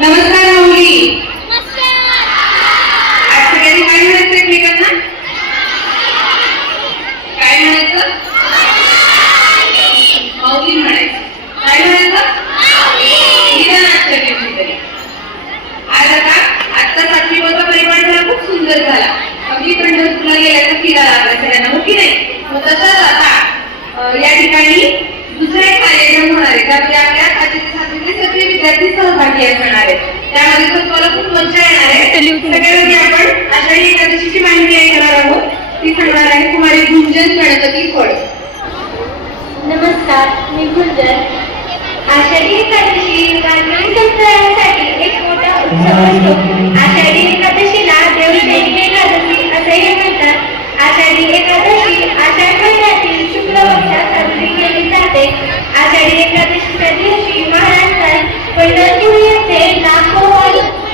नमस्कार माऊली. आज सगळ्यांनी काय म्हणायचं एकमेकांना? काय म्हणायचं? माऊली म्हणायचं. काय म्हणायचं? निदान आजच्या दिवशी तरी. आज आजचा 7वी चा परिपाठ झाला, खूप सुंदर झाला. अगदी पंढरपूरला गेल्याचं फिरा लागला सगळ्यांना, हो की नाही? मग तसंच आता या ठिकाणी दुसरा एक कार्यक्रम होणार आहे, त्यामध्ये आपल्या 5वी सगळे विद्यार्थी सहभागी असणार आहेत. त्यामध्ये तर तुम्हाला खूप मजा येणार आहे. सगळ्यांनी आपण आषाढी एकादशीची माहिती ऐकणार आहोत. ती सांगणार आहे कुमारी गुंजन गणपती फड. नमस्कार, मी गुंजन. आषाढी एकादशी ग्रामीण संप्रदायासाठी एक मोठा उत्सव असतो. आषाढी एकादशीला देवशैनी एकादशी असेही म्हणतात. आषाढी एकादशी आषाढ महिन्यातील शुक्ल पक्षात साजरी केली जाते. आषाढी एकादशीच्या दिवशी महाराष्ट्रात पंढरपूर येथे लाखो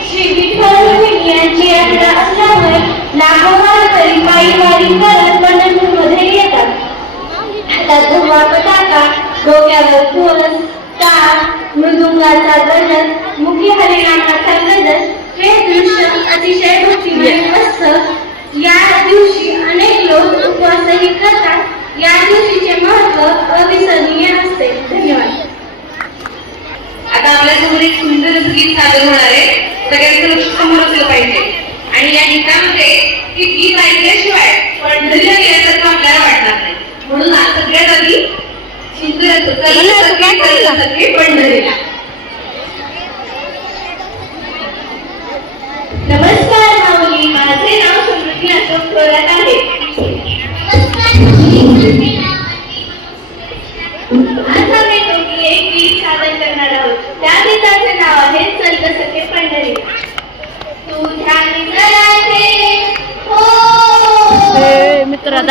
श्री विठ्ठल रुक्मिणी यांची यात्रा असल्यामुळे लाखो वारकरी पायी वारी करत पंढरपूरमध्ये येतात. हातात धुवा पताका, डोक्यावर ढोल, टाळ, मृदुंगाचा गजर, मुखी हरिनामाचा गजर, हे दृश्य अतिशय भक्तिमय असतं. या दिवशी अनेक लोक उपवासही करतात. या दिवशीचे महत्त्व अविस्मरणीय असते. धन्यवाद. आता आपल्यासमोर एक सुंदर असं गीत सादर होणार आहे. सगळ्यांचं लक्ष समोर असलं पाहिजे. आणि या गीतामध्ये हे गीत ऐकल्याशिवाय पंढरीला गेल्यासारखं आपल्याला वाटणार नाही. म्हणून आज सगळ्यात आधी सुंदर असं पंढरीला. नमस्कार माऊली, माझे नाव समृद्धी अशोक थोरात आहे. आज आम्ही दोघी एक गीत सादर करणार आहोत. त्या गीताचे नाव आहे चल ग सखे पंढरी. तुझ्या मित्राचे हो मित्र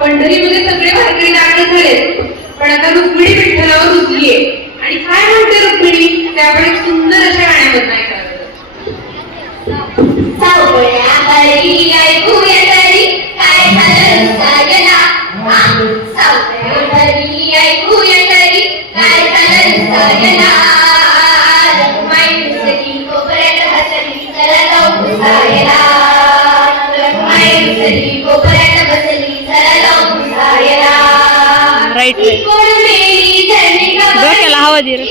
पंढरीमध्ये सगळे वारकरी दाखल झाले, पण आता रुक्मिणी विठ्ठलावर रुजलीये. आणि काय म्हणते रुक्मिणी ते आपण एक सुंदर अशा गाण्यामधून ऐकणार राईट डोक्याला हवा दे रे.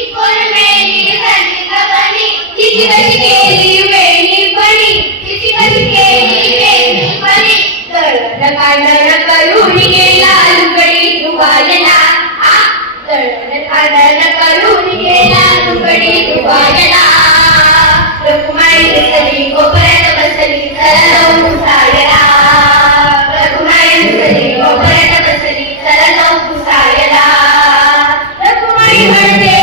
रखुमाई म्हणते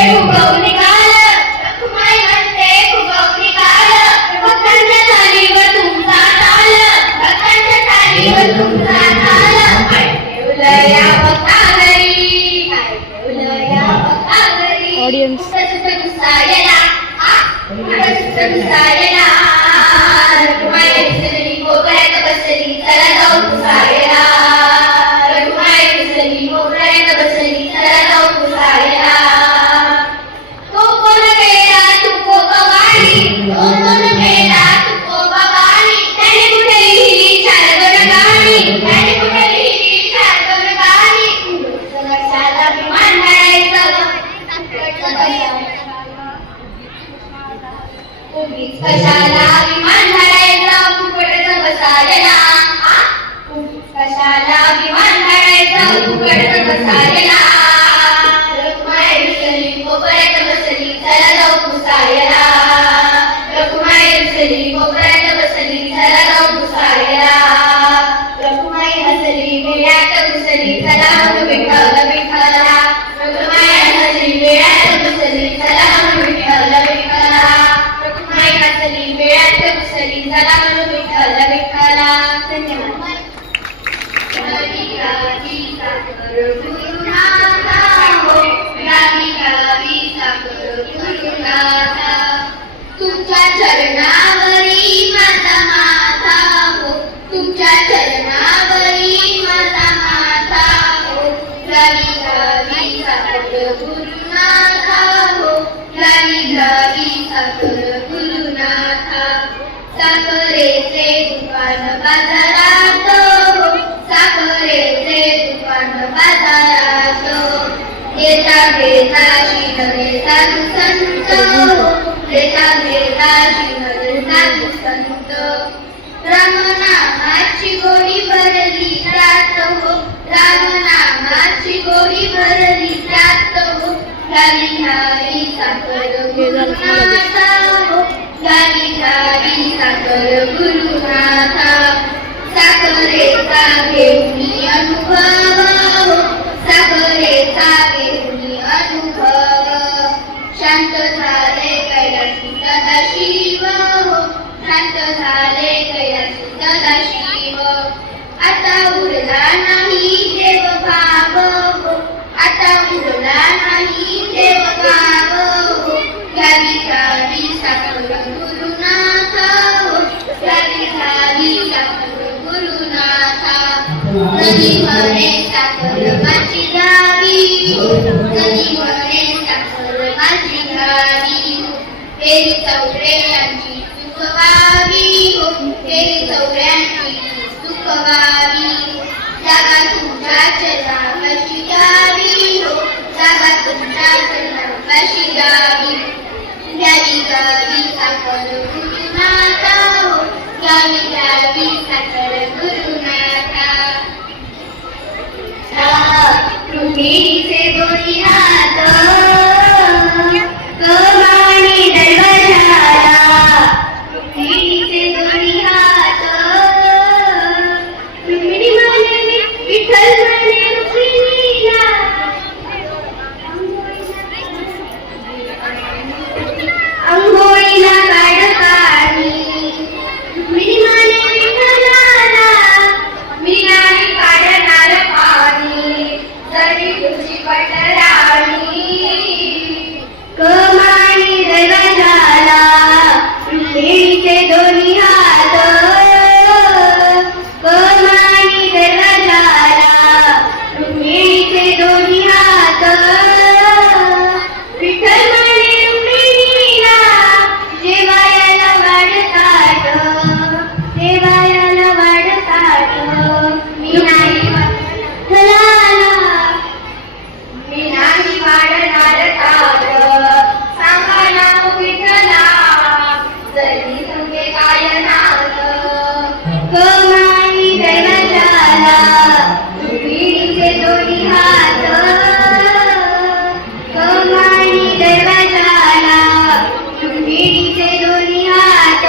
कशाला विमान धाडायचं फुकटच बसायला कशाला विमान धाडायचं फुकटच बसायला रखुमाई रुसली कोपऱ्यात बसली चला जाऊ पुसायला रखुमाई रुसली कोपऱ्यात बसली चला जाऊ पुसायला रखुमाई हसली वेळात घुसली चला म्हणून विठ्ठल विठ्ठला रखुमाई हसली वेळात घुसली चला म्हणून विठ्ठल विठ्ठला रखुमाई हसली वेळात घुसली चला म्हणून विठ्ठल विठ्ठला धन्यवाद. गावी गावी साखर गुरुनाथा हो गावी गावी साखर गुरुनाथा तुमच्या चरणावरी माझा माथा हो तुमच्या चरणावरी माझा माथा हो गावी गावी साखर गुरुनाथा हो गावी गावी साखर गुरुनाथा साखरेचे दुकान बाजारात हो साखरेचे दुकान बाजारात येता घेता शिनवे साधू संत येता घेता शिनवे साधू संत रामनामाची गोडी भरली त्यात हो रामनामाची गोडी भरली त्यात हो गावी गावी साखर गुरुनाथा हो गावी गावी साखर गुरुनाथा साखरेचा घेऊनी अनुभव हो साखरेचा घेऊनी अनुभव शांत झाले कैलासी सदाशिव हो शांत झाले कैलासी सदाशिव आता उरला नाही देव भाव हो आता उरला नाही देव भाव हो गावी गावी साखर गुरुनाथा हो गावी गावी साखर गुरुनाथा नदी म्हणे साखर माझी गावी नदी म्हणे साखर माझी गावी फेरी चौऱ्यांची सुख व्हावी हो फेरी चौऱ्यांची सुख व्हावी जागा तुमच्या चरणापाशी गावी हो जागा तुमच्या चरणापाशी गावी गावी गावी साखर गुरुनाथा हो गावी गावी साखर गुरुनाथा रुक्मिणीचे दोन्ही हात कमानी दरवाजाला रुक्मिणीचे दोन्ही हात रुक्मिणी म्हणे विठ्ठल म्हणे रुक्मिणीला अंघोळीला काढ पाणी रुक्मिणी म्हणे विठ्ठलाला मी नाही काढणार पाणी जरी तुझी पटराणी कमानी दरवाजाला रुक्मिणीचे दोन्ही हात कमानी दरवाजाला रुक्मिणीचे दोन्ही हात विठ्ठल म्हणे रुक्मिणीला जेवायला वाढतात जेवायला वाढतात मी नाही मी नाही वाढणार ताट सांगा नाव विठ्ठला जरी तुझे काय नाथ कमानी दरवाजाला रुक्मिणीचे दोन्ही हात कमानी दरवाजाला रुक्मिणीचे दोन्ही हात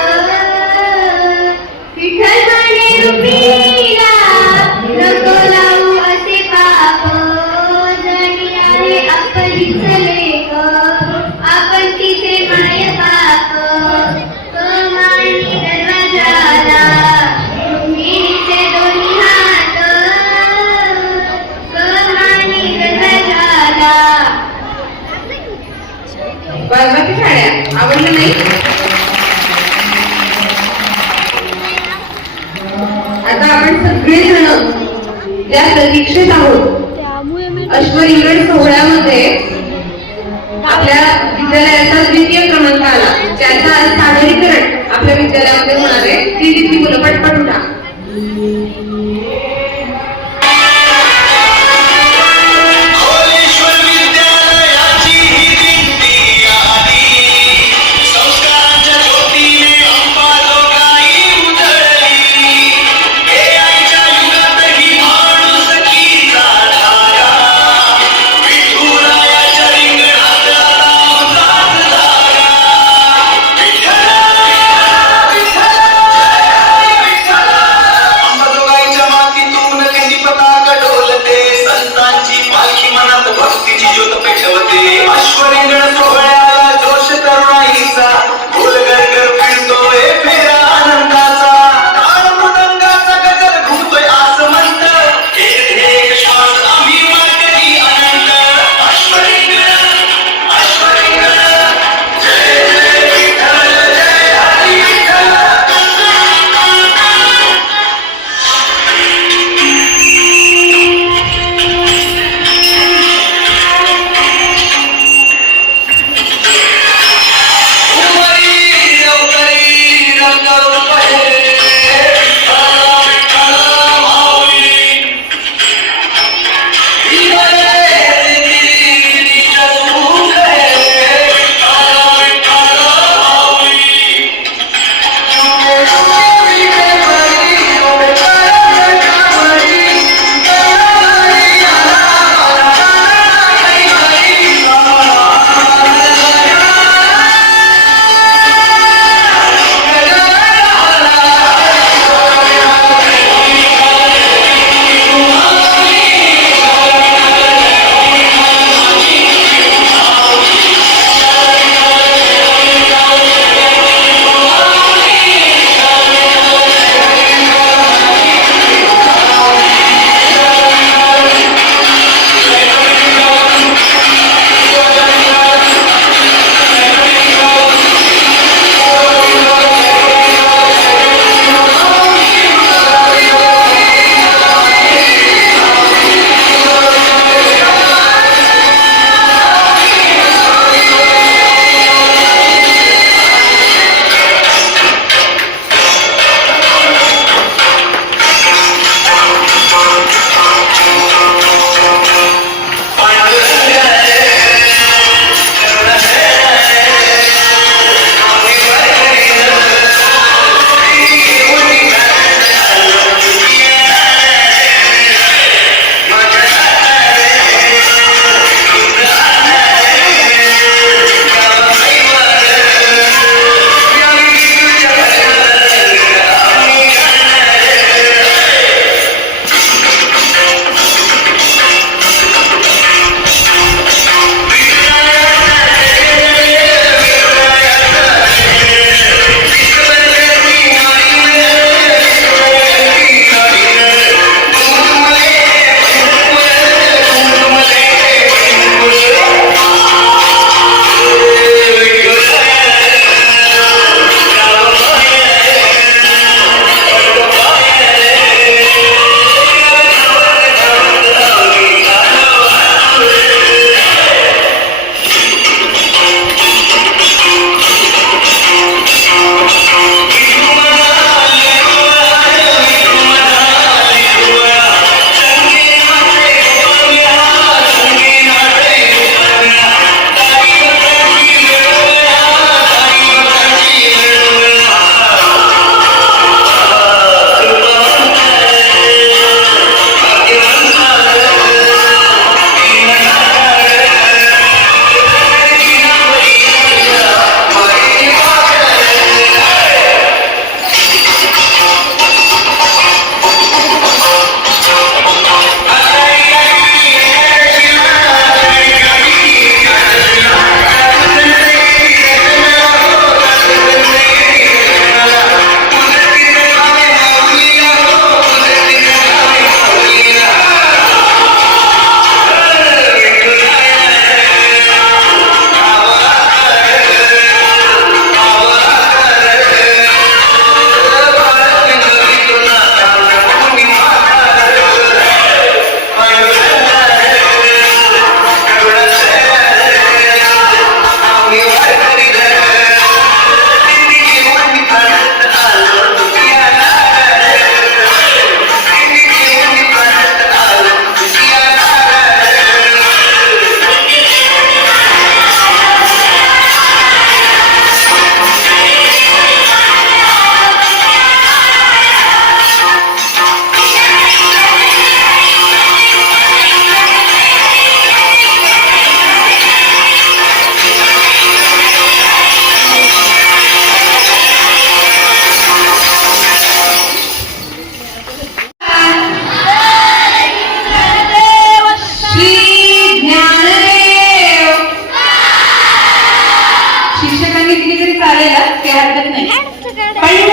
विठ्ठल म्हणे रुक्मिणीला नको लावू असे पाप जणी आहे आपलीच लेक आपण तिचे माय बाप कमानी दरवाजाला रुक्मिणीचे दोन्ही हात कमानी दरवाजाला. बाबाची साड्या आवडलं नाही आता आपण सगळे जण त्या प्रतीक्षेत आहोत. अश्वरिंगण सोहळ्यामध्ये आपल्या विद्यालयाचा द्वितीय क्रमांक आला ज्याचा आज सादरीकरण आपल्या विद्यालयामध्ये होणार आहे. ती मुलं पटपट उठा. संस्काराच्या ज्योतीने सांगितली तरी चालेल, काही हरकत नाही. पण